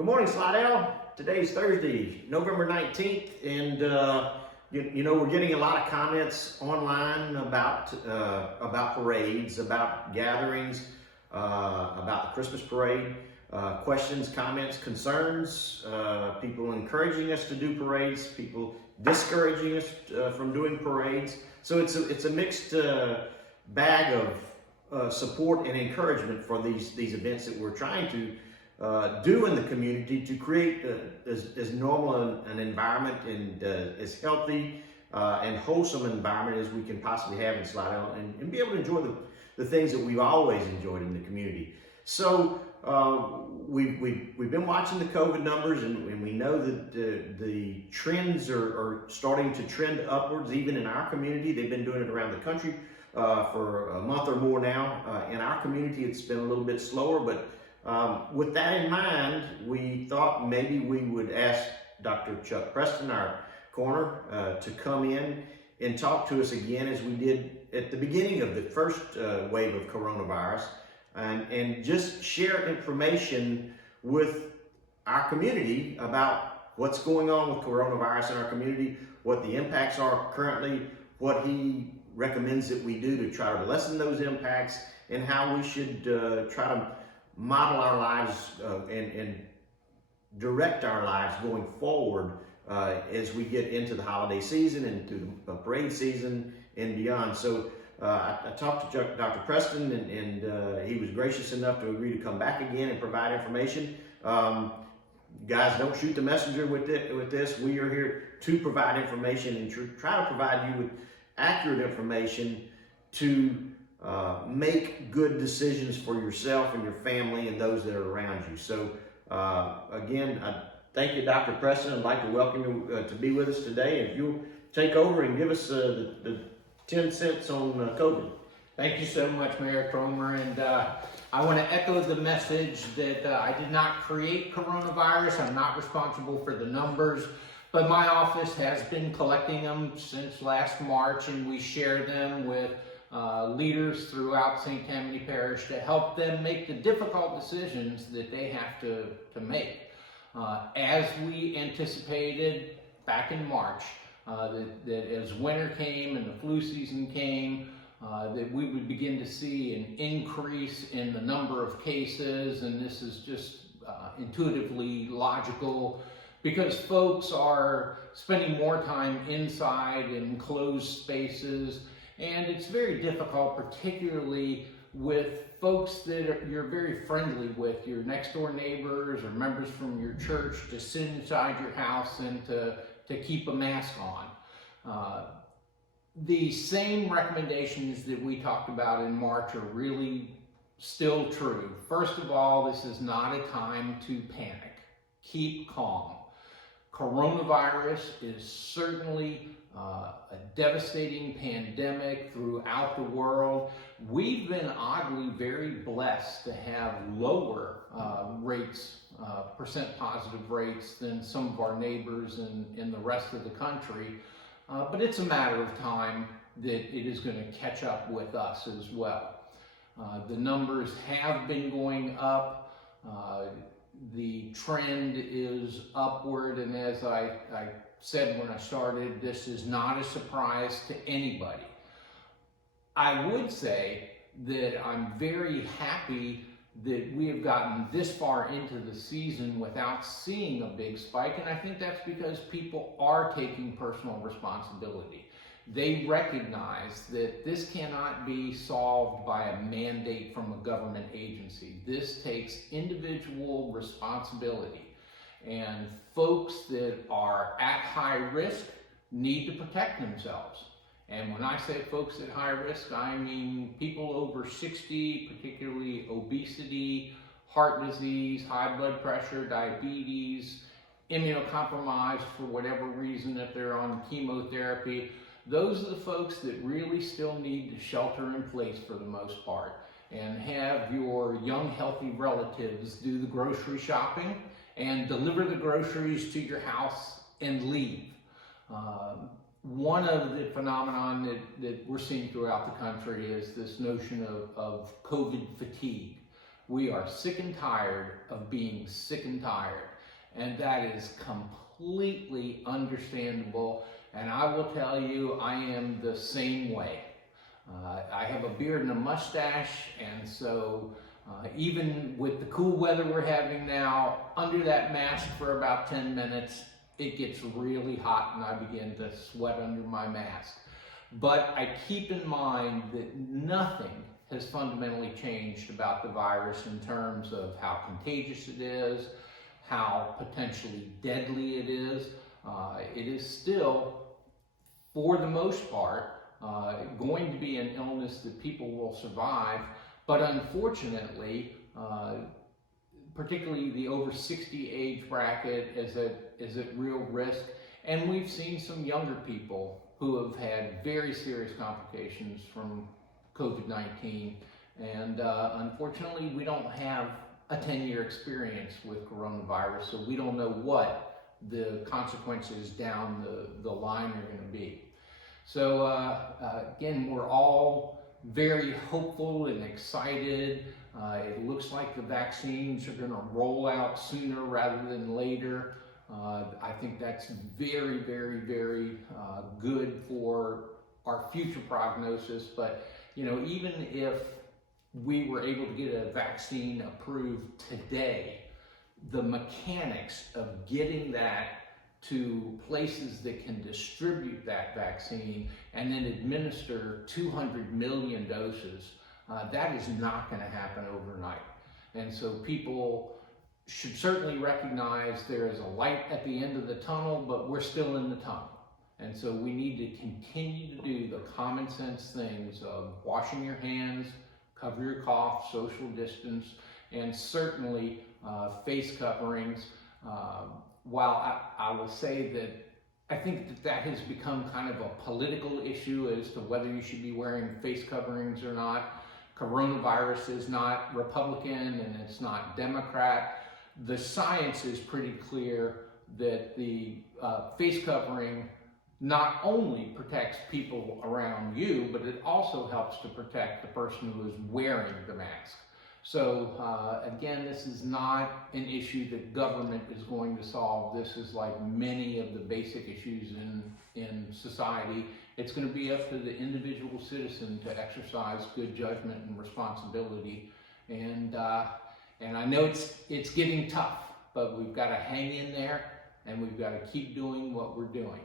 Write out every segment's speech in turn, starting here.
Good morning, Slidell. Today's Thursday, November 19th, and we're getting a lot of comments online about parades, about gatherings, about the Christmas parade, questions, comments, concerns, people encouraging us to do parades, people discouraging us from doing parades. So it's a mixed bag of support and encouragement for these events that we're trying to do in the community to create as normal an environment and as healthy and wholesome environment as we can possibly have in Slidell, and be able to enjoy the things that we've always enjoyed in the community. So we've been watching the COVID numbers, and we know that the trends are starting to trend upwards even in our community. They've been doing it around the country for a month or more now. In our community, it's been a little bit slower, but with that in mind, we thought maybe we would ask Dr. Chuck Preston, our coroner, to come in and talk to us again as we did at the beginning of the first wave of coronavirus, and just share information with our community about what's going on with coronavirus in our community, what the impacts are currently, what he recommends that we do to try to lessen those impacts, and how we should try to model our lives and direct our lives going forward as we get into the holiday season and to the parade season and beyond. So I talked to Dr. Preston, and he was gracious enough to agree to come back again and provide information. Guys, don't shoot the messenger with this. We are here to provide information and try to provide you with accurate information to make good decisions for yourself and your family and those that are around you. So again, I thank you, Dr. Preston. I'd like to welcome you to be with us today. If you'll take over and give us the 10 cents on COVID. Thank you so much, Mayor Cromer. And I want to echo the message that I did not create coronavirus. I'm not responsible for the numbers, but my office has been collecting them since last March, and we share them with leaders throughout St. Tammany Parish to help them make the difficult decisions that they have to make. As we anticipated back in March, that as winter came and the flu season came, that we would begin to see an increase in the number of cases, and this is just intuitively logical because folks are spending more time inside in closed spaces. And it's very difficult, particularly with folks that you're very friendly with, your next door neighbors or members from your church, to sit inside your house and to keep a mask on. The same recommendations that we talked about in March are really still true. First of all, this is not a time to panic. Keep calm. Coronavirus is certainly a devastating pandemic throughout the world. We've been oddly very blessed to have lower rates, percent positive rates than some of our neighbors in the rest of the country. But it's a matter of time that it is going to catch up with us as well. The numbers have been going up. The trend is upward, and as I said when I started, this is not a surprise to anybody. I would say that I'm very happy that we have gotten this far into the season without seeing a big spike, and I think that's because people are taking personal responsibility. They recognize that this cannot be solved by a mandate from a government agency. This takes individual responsibility. And folks that are at high risk need to protect themselves. And when I say folks at high risk, I mean people over 60, particularly obesity, heart disease, high blood pressure, diabetes, immunocompromised for whatever reason if they're on chemotherapy. Those are the folks that really still need to shelter in place for the most part, and have your young, healthy relatives do the grocery shopping and deliver the groceries to your house and leave. One of the phenomenon that we're seeing throughout the country is this notion of COVID fatigue, We are sick and tired of being sick and tired. And that is completely understandable. And I will tell you, I am the same way. I have a beard and a mustache, and so even with the cool weather we're having now, under that mask for about 10 minutes, it gets really hot and I begin to sweat under my mask. But I keep in mind that nothing has fundamentally changed about the virus in terms of how contagious it is, how potentially deadly it is. It is still, for the most part, going to be an illness that people will survive, but unfortunately, particularly the over 60 age bracket is at real risk. And we've seen some younger people who have had very serious complications from COVID-19. And unfortunately, we don't have a 10-year experience with coronavirus, so we don't know what the consequences down the line are going to be. So again, we're all very hopeful and excited. It looks like the vaccines are going to roll out sooner rather than later. I think that's very, very, very good for our future prognosis. But you know, even if we were able to get a vaccine approved today, the mechanics of getting that to places that can distribute that vaccine and then administer 200 million doses, that is not going to happen overnight. And so people should certainly recognize there is a light at the end of the tunnel, but we're still in the tunnel. And so we need to continue to do the common sense things of washing your hands, cover your cough, social distance, and certainly face coverings. While I will say that I think that has become kind of a political issue as to whether you should be wearing face coverings or not. Coronavirus is not Republican and it's not Democrat. The science is pretty clear that the face covering not only protects people around you, but it also helps to protect the person who is wearing the mask. So again, this is not an issue that government is going to solve. This is like many of the basic issues in society. It's going to be up to the individual citizen to exercise good judgment and responsibility. And I know it's getting tough, but we've got to hang in there and we've got to keep doing what we're doing.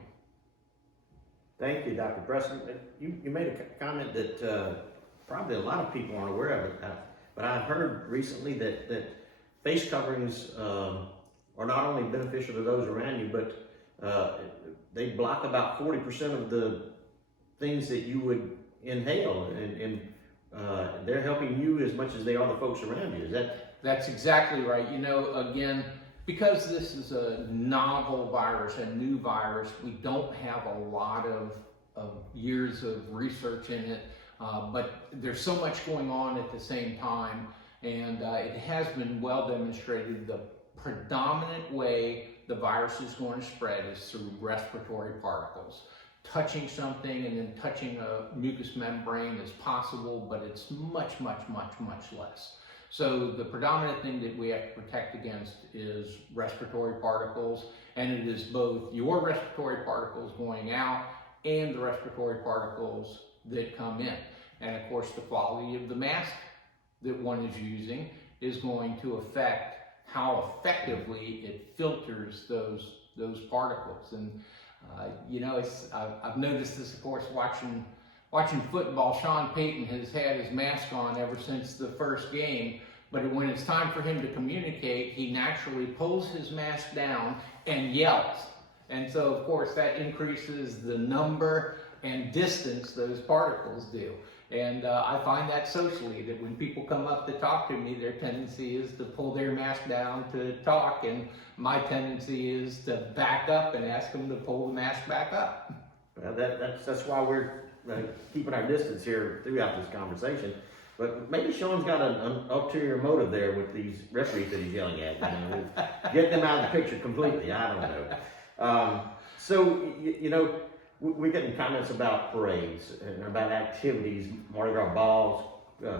Thank you, Dr. Preston. You made a comment that probably a lot of people aren't aware of it. But I've heard recently that face coverings are not only beneficial to those around you, but they block about 40% of the things that you would inhale, and they're helping you as much as they are the folks around you. Is that? That's exactly right. You know, again, because this is a novel virus, a new virus, we don't have a lot of years of research in it. But there's so much going on at the same time, and it has been well demonstrated the predominant way the virus is going to spread is through respiratory particles. Touching something and then touching a mucous membrane is possible, but it's much, much, much, much less. So the predominant thing that we have to protect against is respiratory particles, and it is both your respiratory particles going out and the respiratory particles that come in. And of course, the quality of the mask that one is using is going to affect how effectively it filters those particles. And you know, I've noticed this, of course, watching football. Sean Payton has had his mask on ever since the first game, but when it's time for him to communicate, he naturally pulls his mask down and yells. And so, of course, that increases the number and distance those particles do. And I find that socially, that when people come up to talk to me, their tendency is to pull their mask down to talk, and my tendency is to back up and ask them to pull the mask back up. Well, that's why we're keeping our distance here throughout this conversation. But maybe Sean's got an ulterior motive there with these referees that he's yelling at. You know, get them out of the picture completely. I don't know. So, you know, we're getting comments about parades and about activities, Mardi Gras balls,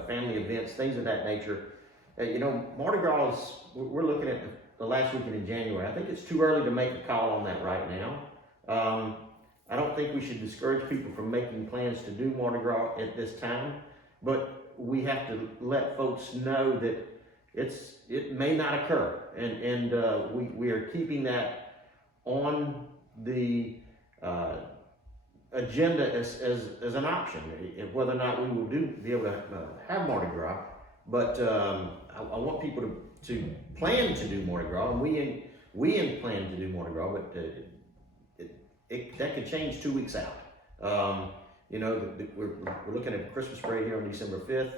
family events, things of that nature. Mardi Gras we're looking at the last weekend in January. I think it's too early to make a call on that right now. I don't think we should discourage people from making plans to do Mardi Gras at this time, but we have to let folks know that it may not occur, and we are keeping that on the agenda as an option, whether or not we will be able to have Mardi Gras. But I want people to plan to do Mardi Gras, and we plan to do Mardi Gras, but that could change 2 weeks out. We're looking at a Christmas parade here on December 5th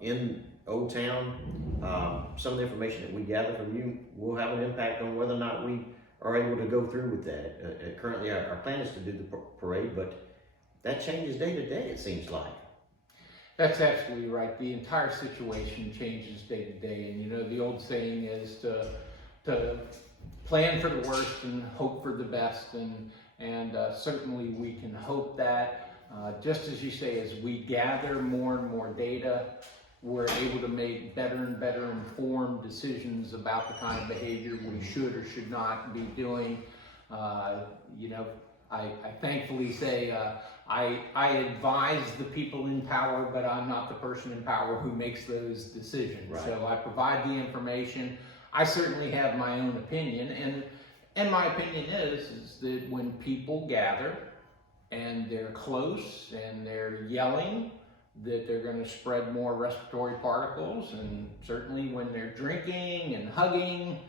in Old Town. Some of the information that we gather from you will have an impact on whether or not we are able to go through with that. Currently, our plan is to do the parade, but that changes day to day, it seems like. That's absolutely right. The entire situation changes day to day, and the old saying is to plan for the worst and hope for the best, and certainly we can hope that, just as you say, as we gather more and more data, we're able to make better and better informed decisions about the kind of behavior we should or should not be doing. I thankfully say I advise the people in power, but I'm not the person in power who makes those decisions. Right. So I provide the information. I certainly have my own opinion, and my opinion is that when people gather and they're close and they're yelling, that they're going to spread more respiratory particles, and certainly when they're drinking and hugging,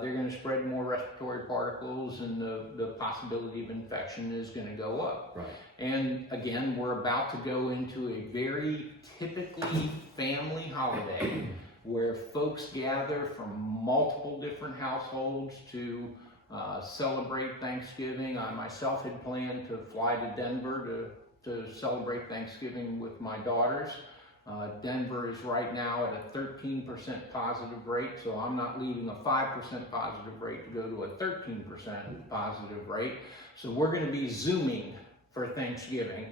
they're going to spread more respiratory particles, and the possibility of infection is going to go up. Right. And again, we're about to go into a very typically family holiday where folks gather from multiple different households to celebrate Thanksgiving. I myself had planned to fly to Denver to celebrate Thanksgiving with my daughters. Denver is right now at a 13% positive rate, so I'm not leaving a 5% positive rate to go to a 13% positive rate. So we're going to be Zooming for Thanksgiving.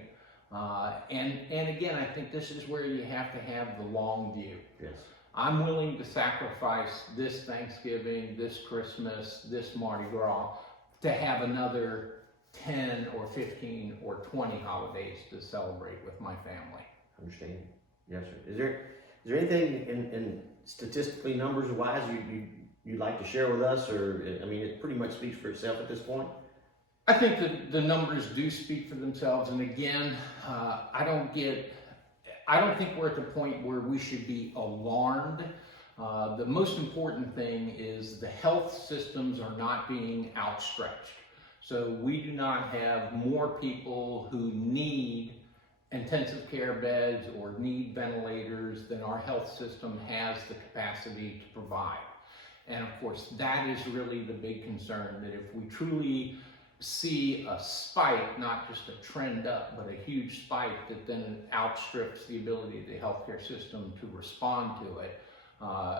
And again, I think this is where you have to have the long view. Yes. I'm willing to sacrifice this Thanksgiving, this Christmas, this Mardi Gras to have another 10 or 15 or 20 holidays to celebrate with my family. Understand. Yes, sir. Is there anything in statistically numbers wise you'd like to share with us, or it pretty much speaks for itself at this point? I think that the numbers do speak for themselves, and again, I don't think we're at the point where we should be alarmed. The most important thing is the health systems are not being outstretched. So we do not have more people who need intensive care beds or need ventilators than our health system has the capacity to provide. And of course, that is really the big concern, that if we truly see a spike, not just a trend up, but a huge spike that then outstrips the ability of the healthcare system to respond to it.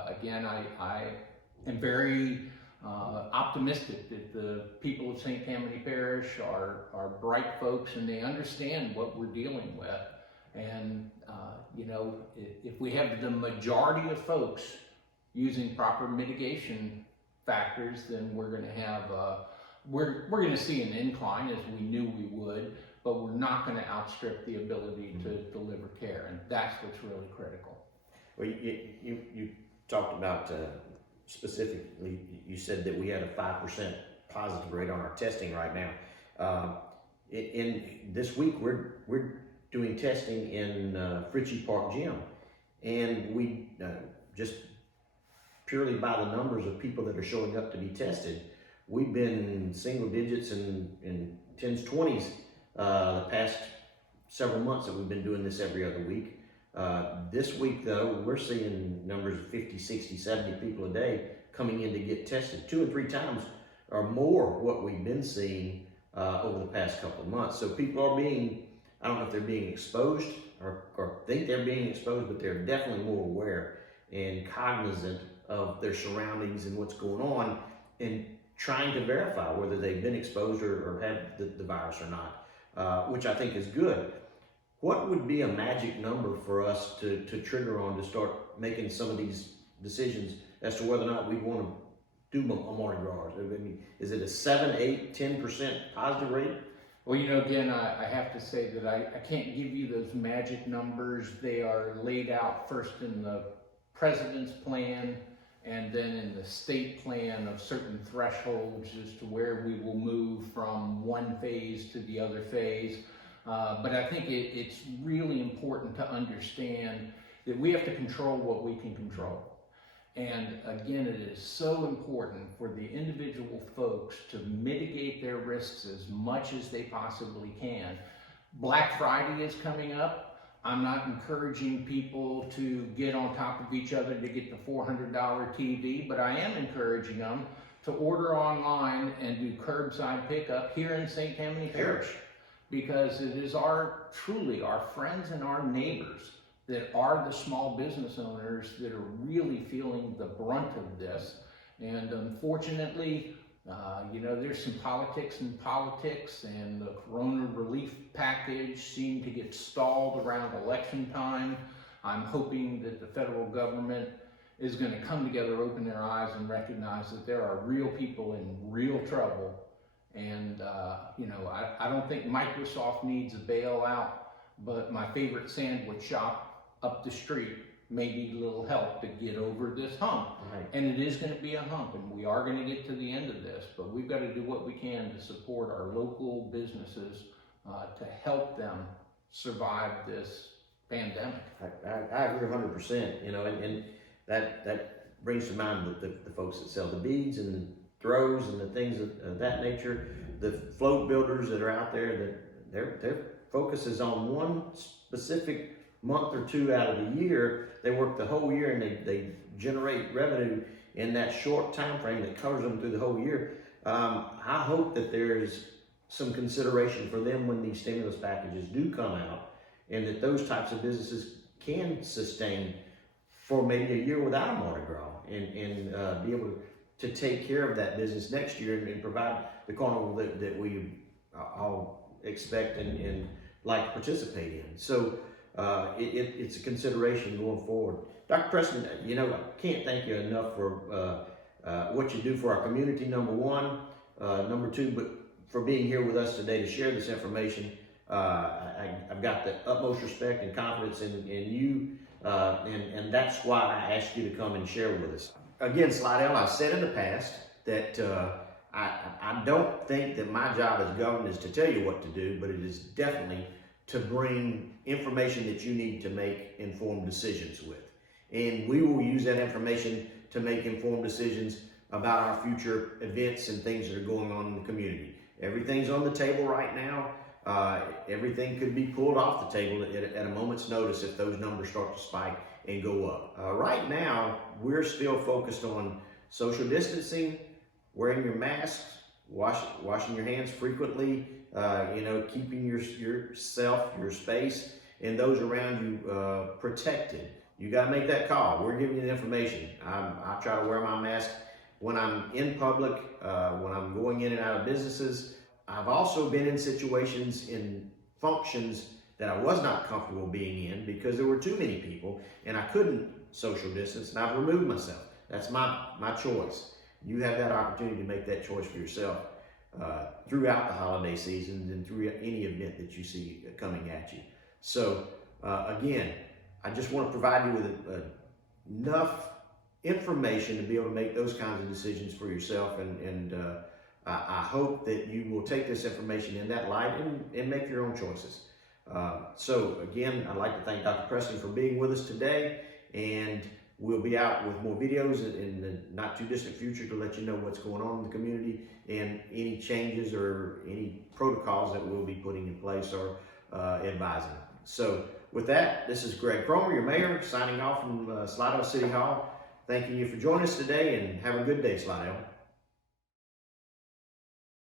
Again, I am very optimistic that the people of St. Tammany Parish are bright folks, and they understand what we're dealing with. And if we have the majority of folks using proper mitigation factors, then we're going to have we're going to see an incline, as we knew we would, but we're not going to outstrip the ability to deliver care, and that's what's really critical. Well, you talked about specifically, you said that we had a 5% positive rate on our testing right now. In this week, we're doing testing in Fritchie Park Gym, and we just purely by the numbers of people that are showing up to be tested, we've been single digits and 10s, 20s the past several months that we've been doing this every other week. This week, though, we're seeing numbers of 50, 60, 70 people a day coming in to get tested, 2 and 3 times or more what we've been seeing over the past couple of months. So people are being, I don't know if they're being exposed or think they're being exposed, but they're definitely more aware and cognizant of their surroundings and what's going on, and trying to verify whether they've been exposed or had the virus or not, which I think is good. What would be a magic number for us to trigger on to start making some of these decisions as to whether or not we want to do a Mardi Gras? I mean, is it a 7, 8, 10% positive rate? Well, again, I have to say that I can't give you those magic numbers. They are laid out first in the president's plan and then in the state plan of certain thresholds as to where we will move from one phase to the other phase. But I think it's really important to understand that we have to control what we can control. And again, it is so important for the individual folks to mitigate their risks as much as they possibly can. Black Friday is coming up. I'm not encouraging people to get on top of each other to get the $400 TV, but I am encouraging them to order online and do curbside pickup here in St. Tammany Parish, because it is truly our friends and our neighbors that are the small business owners that are really feeling the brunt of this. And unfortunately, there's some politics in politics, and the corona relief package seemed to get stalled around election time. I'm hoping that the federal government is going to come together, open their eyes, and recognize that there are real people in real trouble. And, I don't think Microsoft needs a bailout, but my favorite sandwich shop up the street may need a little help to get over this hump. Right. And it is going to be a hump, and we are going to get to the end of this, but we've got to do what we can to support our local businesses to help them survive this pandemic. I agree 100%, and that brings to mind the folks that sell the beads and the throws and the things of that nature, the float builders that are out there, that their focus is on one specific month or two out of the year. They work the whole year and they generate revenue in that short time frame that covers them through the whole year. I hope that there's some consideration for them when these stimulus packages do come out, and that those types of businesses can sustain for maybe a year without a Mardi Gras, and be able to take care of that business next year and provide the carnival that we all expect and like to participate in. So it's a consideration going forward. Dr. Preston, I can't thank you enough for what you do for our community, number one. Number two, but for being here with us today to share this information. I've got the utmost respect and confidence in you, and that's why I asked you to come and share with us. Again, Slidell, I've said in the past that I don't think that my job as governor is to tell you what to do, but it is definitely to bring information that you need to make informed decisions with. And we will use that information to make informed decisions about our future events and things that are going on in the community. Everything's on the table right now. Everything could be pulled off the table at a moment's notice if those numbers start to spike and go up. Right now, we're still focused on social distancing, wearing your masks, washing your hands frequently, keeping yourself, your space, and those around you protected. You got to make that call. We're giving you the information. I try to wear my mask when I'm in public, when I'm going in and out of businesses. I've also been in situations, in functions that I was not comfortable being in because there were too many people and I couldn't social distance, and I've removed myself. That's my choice. You have that opportunity to make that choice for yourself throughout the holiday season and through any event that you see coming at you. So again, I just want to provide you with enough information to be able to make those kinds of decisions for yourself, and I hope that you will take this information in that light and make your own choices. So again, I'd like to thank Dr. Preston for being with us today, and we'll be out with more videos in the not too distant future to let you know what's going on in the community and any changes or any protocols that we'll be putting in place or advising. So with that, this is Greg Cromer, your mayor, signing off from Slidell City Hall. Thanking you for joining us today, and have a good day, Slidell.